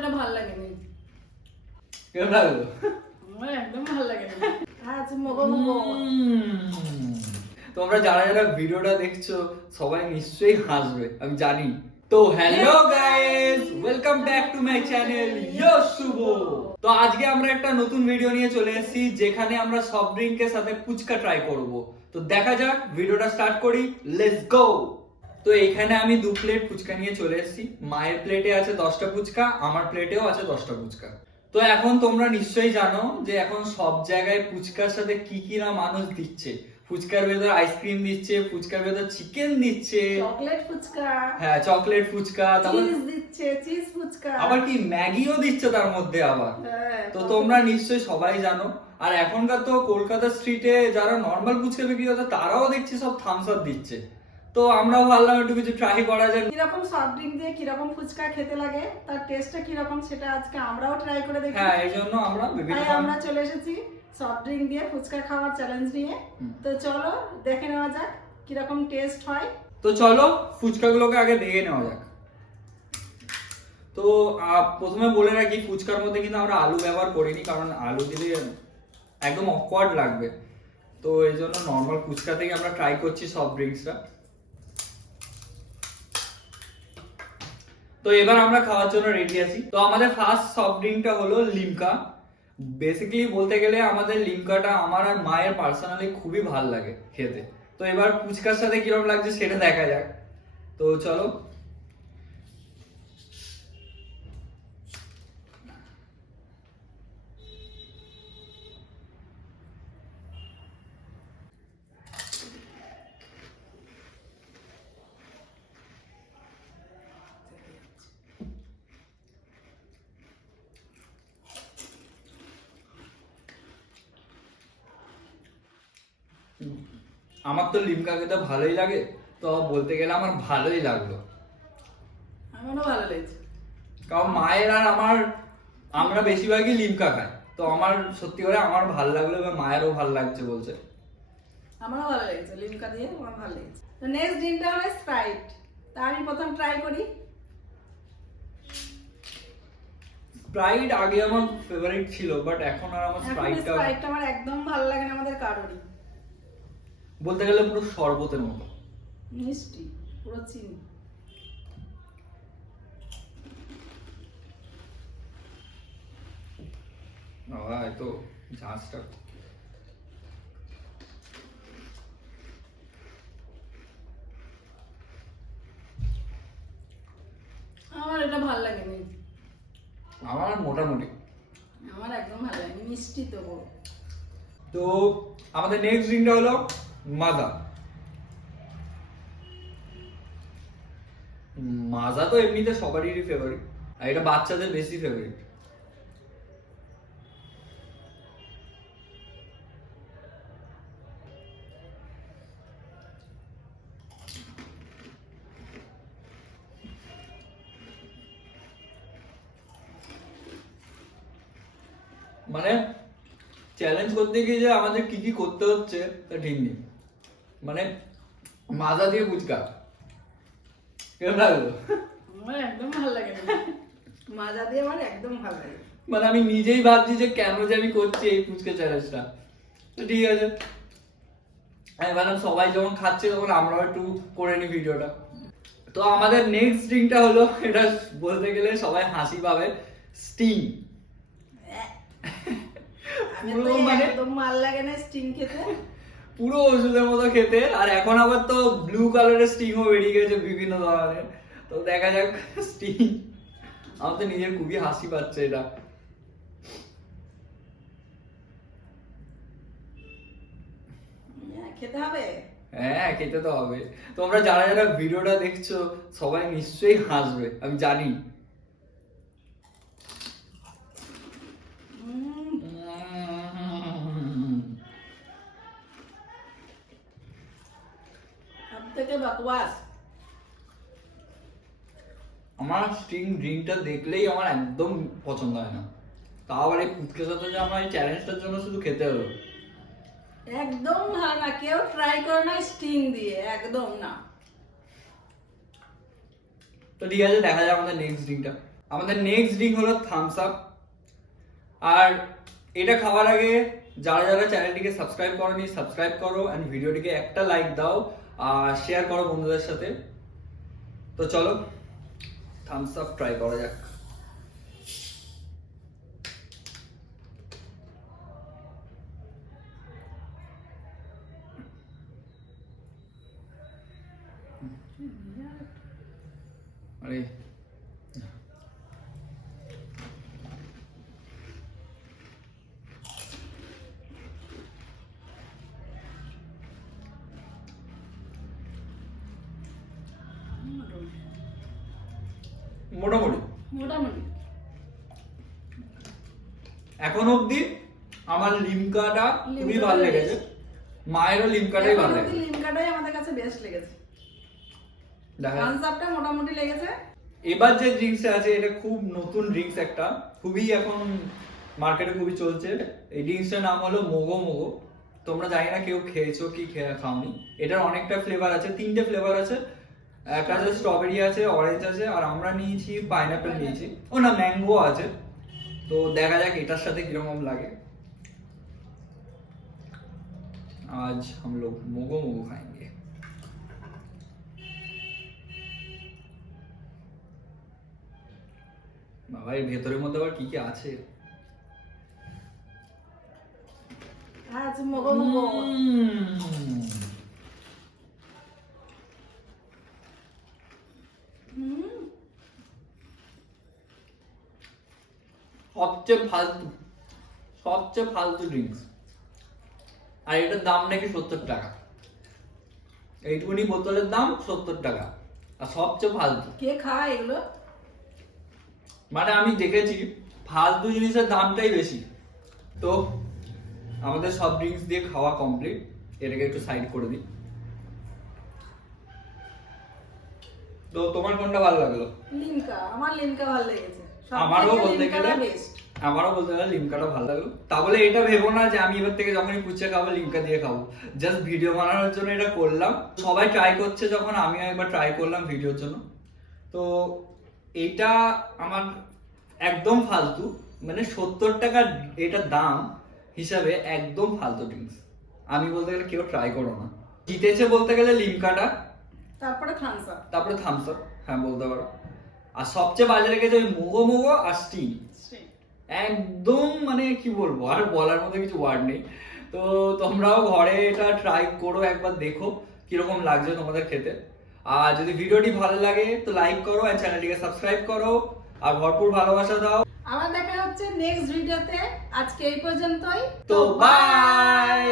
এটা ভালো লাগেনি। কেমন লাগল? আমার একদম ভালো লাগেনি। আজ মগো মগো তোমরা যারা যারা ভিডিওটা দেখছ সবাই নিশ্চয়ই হাসবে আমি জানি। তো hello guys welcome back to my channel yo Shubh তো আজকে আমরা একটা নতুন ভিডিও নিয়ে চলে এসেছি যেখানে আমরা সফট ড্রিঙ্কের সাথে ফুচকা ট্রাই করব। তো দেখা যাক ভিডিওটা স্টার্ট করি লেটস গো তো এখানে আমি দু প্লেট ফুচকা নিয়ে চলে এসেছি। মায়ের প্লেটে আছে দশটা ফুচকা আমার প্লেটেও আছে দশটা ফুচকা। তো এখন তোমরা নিশ্চয়ই জানো যে এখন সব জায়গায় ফুচকার সাথে কি কি না মানুষ দিচ্ছে। ফুচকার ভেতর আইসক্রিম দিচ্ছে ফুচকার ভেতর চিকেন দিচ্ছে। চকলেট ফুচকা হ্যাঁ চকলেট ফুচকা তারপর চিজ দিচ্ছে চিজ ফুচকা। আবার কি ম্যাগিও দিচ্ছে তার মধ্যে আবার। হ্যাঁ, তো তোমরা নিশ্চয়ই সবাই জানো। আর এখনকার তো কলকাতা স্ট্রিটে যারা নর্মাল ফুচকা বিক্রি করছে তারাও দেখছি সব থামস আপ দিচ্ছে। তো আমরাও ভাবলাম একটু কিছু ট্রাই করা যায় কীরকম সফট ড্রিঙ্ক দিয়ে কীরকম ফুচকা খেতে লাগে তার টেস্টটা কীরকম সেটা আজকে আমরাও ট্রাই করে দেখি। হ্যাঁ এই জন্য আমরা তাই আমরা চলে এসেছি সফট ড্রিঙ্ক দিয়ে ফুচকা খাওয়ার চ্যালেঞ্জ নিয়ে। তো চলো দেখে নেওয়া যাক কীরকম টেস্ট হয়। তো চলো ফুচকাগুলোকে আগে দেখে নেওয়া যাক। তো প্রথমে বলে রাখি ফুচকার মধ্যে কিন্তু আমরা আলু ব্যবহার করিনি কারণ আলু দিলে একদম অকওয়ার্ড লাগবে। তো এই জন্য নর্মাল ফুচকা থেকে আমরা ট্রাই করছি সফট ড্রিঙ্কসটা তো এবার আমরা খাওয়ার জন্য রেডি আছি। তো আমাদের ফার্স্ট সফট ড্রিঙ্কটা হলো লিমকা বেসিক্যালি বলতে গেলে আমাদের লিমকাটা আমার আর মায়ের পার্সোনালি খুবই ভালো লাগে খেতে। তো এবার ফুচকার সাথে কীরকম লাগছে সেটা দেখা যাক। তো চলো আমার তো লিমকা খেতে ভালোই লাগে তো বলতে গেলে আমার ভালোই লাগল। আমারও ভালো লেগেছে। কারণ মায়ের আর আমার আমরা বেশিরভাগই লিমকা খাই তো আমার সত্যি করে আমার ভালো লাগল এবং মায়েরও ভালো লাগছে বলছে আমারও ভালো লেগেছে লিমকা দিয়ে আমার ভালো লেগেছে। তো নেক্সট ড্রিঙ্কটা হলো স্প্রাইট তা আমি প্রথম ট্রাই করি। স্প্রাইট আগে আমার ফেভারিট ছিল বাট এখন আর আমার স্প্রাইটটা স্প্রাইটটা আমার একদম ভালো লাগে না আমাদের কারোরই। বলতে গেলে পুরো শরবতের মতো। মিষ্টি পুরো চিনি। বাবা ঝাঁসটা আমার এটা ভালো লাগেনি। আমার মোটামুটি। আমার একদম ভালো লাগেনি মিষ্টি তো তো আমাদের নেক্সট ড্রিঙ্কটা হলো মাজা মাজা তো এমনিতে সবারই ফেভারিট আর এটা বাচ্চাদের বেশি ফেভারিট মানে চ্যালেঞ্জ করতে গিয়ে যে আমাদের কি কি করতে হচ্ছে, তা ঠিক নেই। মানে মাজা দিয়ে ফুচকা কেমন লাগল? আমার একদম ভালো লাগেনি মাজা দিয়ে আমার একদম ভালো লাগে মানে আমি নিজেই ভাবছি যে কেন যে আমি করছি এই ফুচকা চ্যালেঞ্জটা তো ঠিক আছে। আমি ভাবলাম সবাই যখন খাচ্ছে তখন আমরাও একটু করে নিই ভিডিওটা। তো আমাদের নেক্সট ড্রিঙ্কটা হলো এটা বলতে গেলে সবাই হাসি পাবে স্টিং পুরো মানে একদম ভালো লাগে না স্টিং খেতে। পুরো ওষুধের মতো খেতে আর এখন আবার তো ব্লু কালারের স্টিংও বেরিয়ে গেছে বিভিন্ন ধরনের। তো দেখা যাক স্টিং আমার তো নিজের খুবই হাসি পাচ্ছে এটা। হ্যাঁ, খেতে হবে। হ্যাঁ খেতে তো হবে। তোমরা যারা যারা ভিডিওটা দেখছ সবাই নিশ্চয়ই হাসবে আমি জানি উম, সব থেকে বকবাস। আমার স্টিং ড্রিঙ্কটা দেখলেই আমার একদম পছন্দ হয় না। তাও আবার এই ফুচকের সাথে যে আমার এই চ্যালেঞ্জটার জন্য শুধু খেতে হলো একদম ভালো না কেউ ট্রাই করে না স্টিং দিয়ে একদম না। তো ঠিক আছে দেখা যাক আমাদের নেক্সট ড্রিঙ্কটা আমাদের নেক্সট ড্রিঙ্ক হলো থামস আপ আর এটা খাওয়ার আগে যারা যারা চ্যানেলটিকে সাবস্ক্রাইব করনি সাবস্ক্রাইব করো। অ্যান্ড ভিডিওটিকে একটা লাইক দাও। শেয়ার করো বন্ধুদের সাথে। তো চলো থামস আপ ট্রাই করা যাক। আরে মোটামুটি। মোটামুটি। এখন অবধি আমার লিমকাটা খুবই ভালো লেগেছে। মায়েরও লিমকাটাই ভালো লেগেছে। লিমকাটাই আমাদের কাছে বেস্ট লেগেছে। আপটা মোটামুটি লেগেছে। এবার যে ড্রিঙ্কসটা আছে এটা খুব নতুন ড্রিঙ্কস একটা। খুবই এখন মার্কেটে খুবই চলছে। এই ড্রিঙ্কসটার নাম হলো মোগো মোগো। তোমরা জানি না কেউ খেয়েছো কি খেয়ে খাওনি। এটার অনেকটা ফ্লেভার আছে তিনটে ফ্লেভার আছে। একটা আছে স্ট্রবেরি আছে অরেঞ্জ আছে আর আমরা নিয়েছি পাইনাপেল নিয়েছি ও না ম্যাঙ্গো আছে তো দেখা যাক এটার সাথে কিরকম লাগে आज हम लोग मोगो मोगो खाएंगे বাবা এর ভেতরের মধ্যে আবার কি কি আছে হ্যাঁ আছে মগো মগো সবচেয়ে ফালতু সবচেয়ে ফালতু ড্রিঙ্কস আর এটার দাম নাকি সত্তর টাকা। এইটুকুনি বোতলের দাম সত্তর টাকা। আর সবচেয়ে ফালতু। কে খায় এগুলো? মানে আমি দেখেছি ফালতু জিনিসের দামটাই বেশি। তো আমাদের সব ড্রিঙ্কস দিয়ে খাওয়া কমপ্লিট এটাকে একটু সাইড করে দিই। তো তোমার কোনটা ভালো লাগল? লিমকা আমার লিমকা ভালো লেগেছে। আমারও বলতে গেলে best। আমারও বলতে গেলে লিমকাটা ভালো লাগল। তাহলে এটা ভেবো না যে আমি এবার থেকে যখনই কুচে খাব লিমকা দিয়ে খাব। জাস্ট ভিডিও বানানোর জন্য এটা করলাম। সবাই ট্রাই করছে যখন আমিও একবার ট্রাই করলাম ভিডিওর জন্য। তো এটা আমার একদম ফালতু মানে সত্তর টাকার এটা দাম হিসাবে একদম ফালতু ড্রিঙ্কস আমি বলতে গেলে কেউ ট্রাই করো না। জিতেছে বলতে গেলে লিমকাটা। তারপরে থামস আপ তারপরে থামস আপ হ্যাঁ বলতে পারো। আর সবচেয়ে বাজারে গেছে ওই মুগো মুগো আর স্টিম একদম মানে কি বলব আর বলার মতো কিছু ওয়ার্ড নেই। তো তোমরাও ঘরে এটা ট্রাই করো একবার দেখো কীরকম লাগছে তোমাদের খেতে। আর যদি ভিডিওটি ভালো লাগে তো লাইক করো আর চ্যানেলটিকে সাবস্ক্রাইব করো। আর ভরপুর ভালোবাসা দাও। আবার দেখা হচ্ছে নেক্সট ভিডিওতে আজকে এই পর্যন্তই। তো বাই